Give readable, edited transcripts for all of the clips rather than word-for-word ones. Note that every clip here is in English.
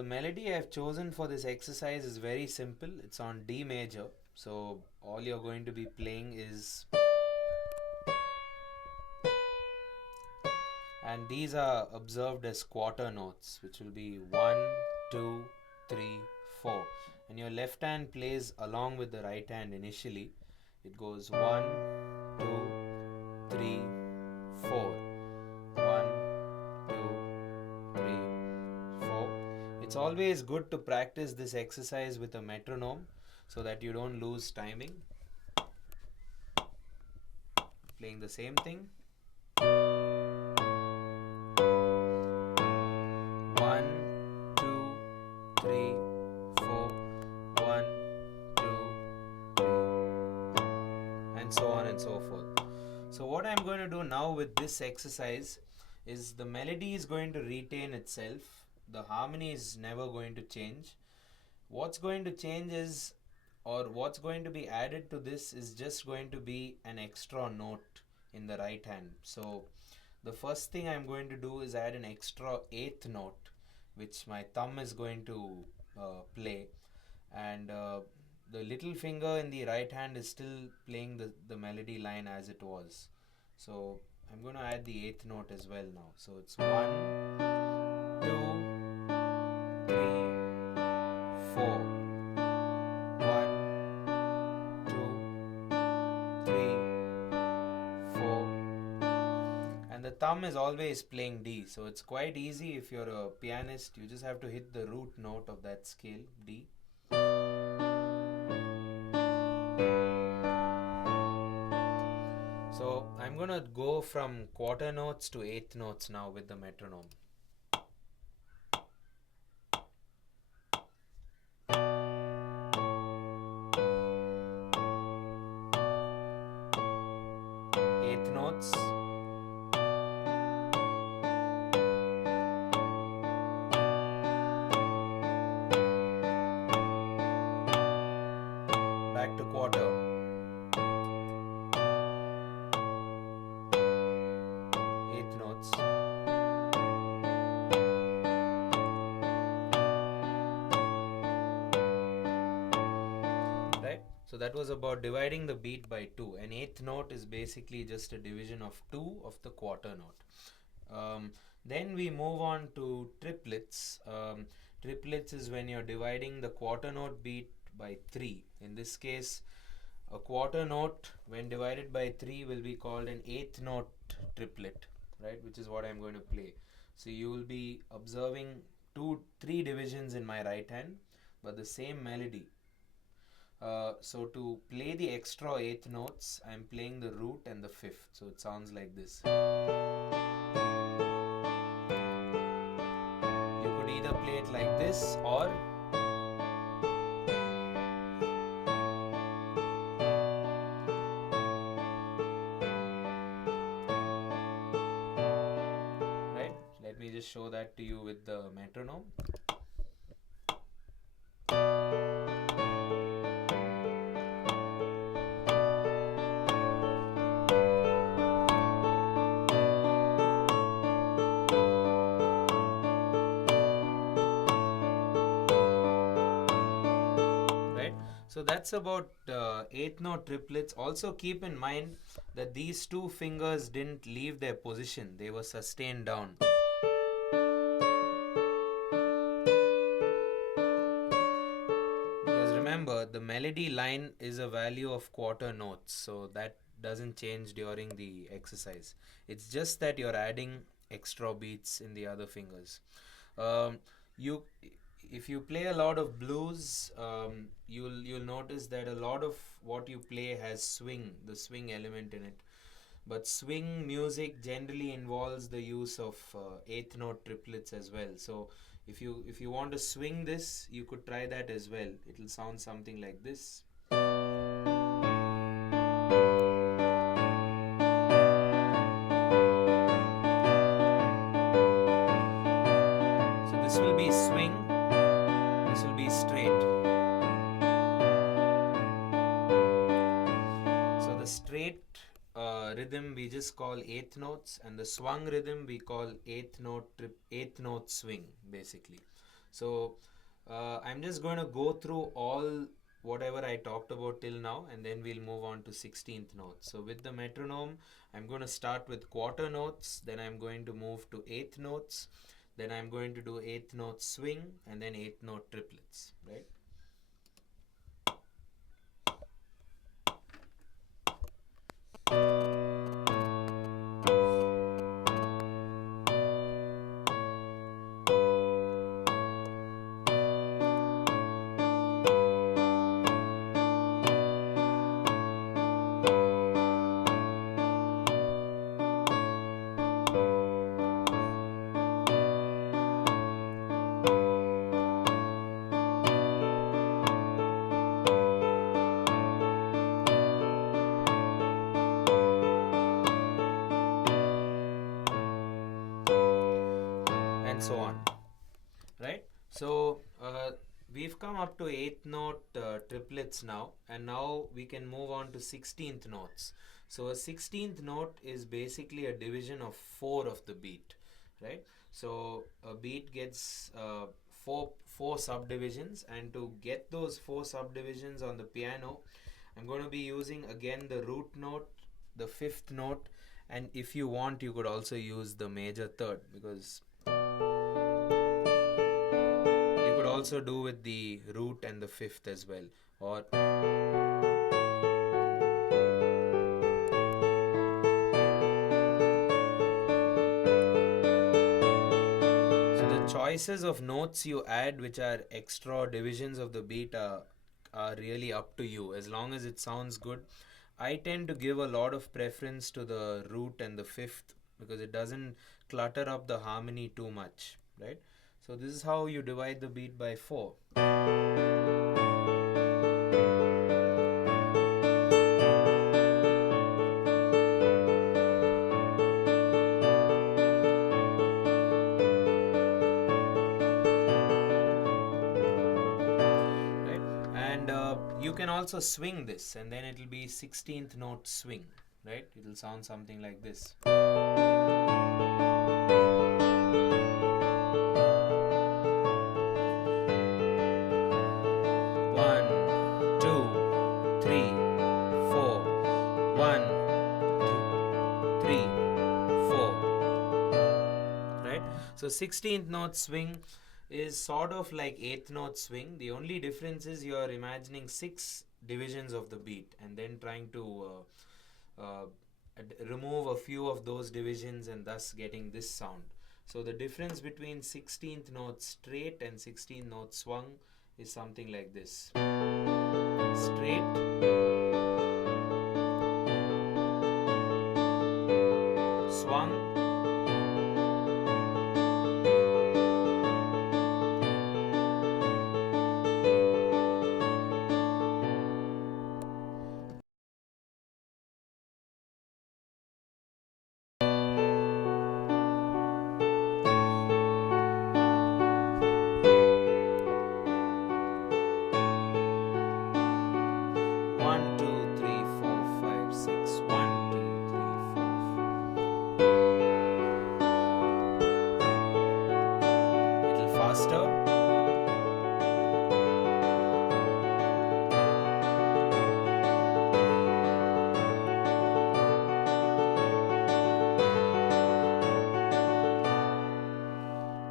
the melody I've chosen for this exercise is very simple. It's on D major. So all you're going to be playing is, and these are observed as quarter notes, which will be 1, 2, 3, 4. And your left hand plays along with the right hand initially. It goes 1, 2, 3, 4. 1, 2, 3, 4. It's always good to practice this exercise with a metronome so that you don't lose timing. Playing the same thing. 1, 2, 3, 4. 1, 2, 3. And so on and so forth. So what I'm going to do now with this exercise is the melody is going to retain itself. The harmony is never going to change. What's going to change is, or what's going to be added to this is just going to be an extra note in the right hand. So the first thing I'm going to do is add an extra 8th note, which my thumb is going to play, and the little finger in the right hand is still playing the melody line as it was. So I'm going to add the 8th note as well now. So it's 1, 2, 3, 4. 1, 2, 3, 4. And the thumb is always playing D. So it's quite easy if you're a pianist. You just have to hit the root note of that scale, D. So I'm going to go from quarter notes to 8th notes now with the metronome. Eighth notes. Back to quarter. Eighth notes. Right? So that was about dividing the beat by 2. An 8th note is basically just a division of 2 of the quarter note. Then we move on to triplets. Triplets is when you're dividing the quarter note beat by 3. In this case, a quarter note when divided by 3 will be called an 8th note triplet, right? Which is what I'm going to play. So you will be observing 3 divisions in my right hand, but the same melody. So to play the extra 8th notes, I'm playing the root and the 5th. So it sounds like this. You could either play it like this or right. Let me just show that to you with the metronome. So that's about 8th note triplets. Also keep in mind that these 2 fingers didn't leave their position. They were sustained down. Because remember, the melody line is a value of quarter notes. So that doesn't change during the exercise. It's just that you're adding extra beats in the other fingers. If you play a lot of blues, you'll notice that a lot of what you play has swing, the swing element in it. But swing music generally involves the use of 8th note triplets as well. So if you want to swing this, you could try that as well. It'll sound something like this. So this will be swing. This will be straight. So the straight rhythm we just call 8th notes, and the swung rhythm we call 8th note swing, basically. So I'm just going to go through all whatever I talked about till now, and then we'll move on to 16th notes. So with the metronome, I'm going to start with quarter notes, then I'm going to move to eighth notes, then I'm going to do eighth note swing, and then eighth note triplets, right? And so on, right? So we've come up to 8th note triplets now, and now we can move on to 16th notes. So a 16th note is basically a division of 4 of the beat, right? So a beat gets four subdivisions, and to get those 4 subdivisions on the piano, I'm going to be using again the root note, the 5th note, and if you want, you could also use the major third, because you could also do with the root and the 5th as well. Or so the choices of notes you add, which are extra divisions of the beat, are really up to you, as long as it sounds good. I tend to give a lot of preference to the root and the 5th, because it doesn't clutter up the harmony too much, right? So this is how you divide the beat by 4. You can also swing this, and then it'll be 16th note swing, right? It'll sound something like this. 1, 2, 3, 4. 1, 2, 3, 4. Right? So 16th note swing is sort of like 8th note swing. The only difference is you are imagining 6 divisions of the beat and then trying to remove a few of those divisions, and thus getting this sound. So the difference between 16th note straight and 16th note swung is something like this. Straight, swung, faster.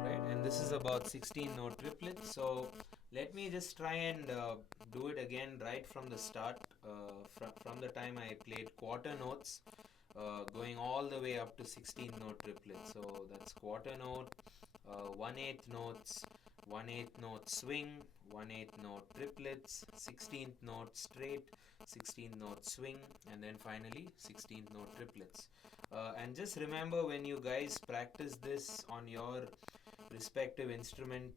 Right, and this is about 16 note triplets. So let me just try and do it again right from the start, from the time I played quarter notes, going all the way up to 16 note triplets. So that's quarter note, 1/8 notes, 1/8 note swing, 1/8 note triplets, 16th note straight, 16th note swing, and then finally 16th note triplets. And just remember, when you guys practice this on your respective instrument,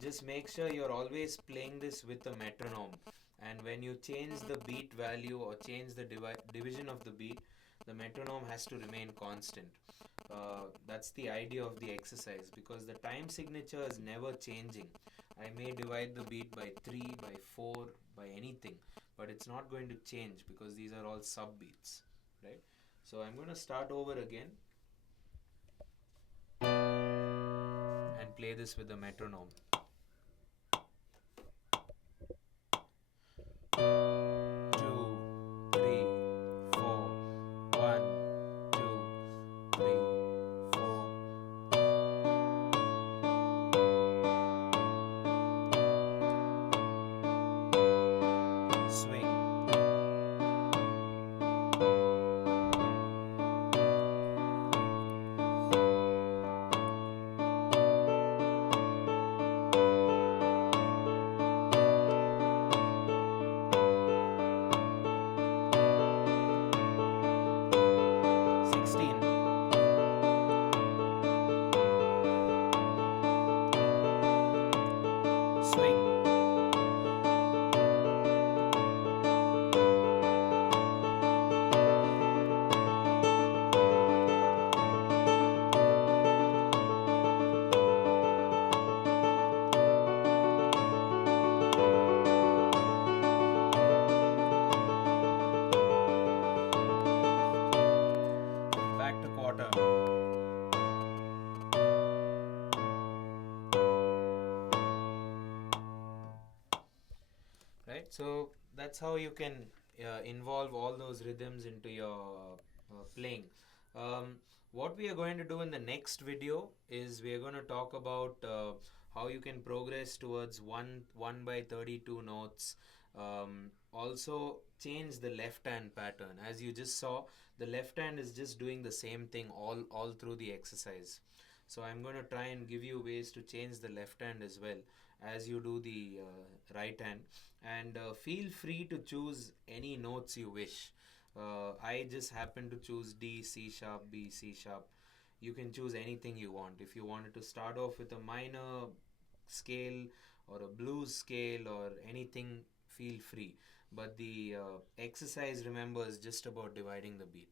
just make sure you're always playing this with a metronome, and when you change the beat value or change the division of the beat, the metronome has to remain constant. That's the idea of the exercise, because the time signature is never changing. I may divide the beat by 3, by 4, by anything, but it's not going to change because these are all sub beats, right? So I'm going to start over again and play this with the metronome. Back to quarter. Right, so that's how you can involve all those rhythms into your playing. What we are going to do in the next video is we are going to talk about how you can progress towards 1 by 32 notes. Also change the left hand pattern. As you just saw, the left hand is just doing the same thing all through the exercise. So I'm going to try and give you ways to change the left hand as well as you do the right hand. And feel free to choose any notes you wish. I just happen to choose D, C sharp, B, C sharp. You can choose anything you want. If you wanted to start off with a minor scale or a blues scale or anything, feel free. But the exercise, remember, is just about dividing the beat.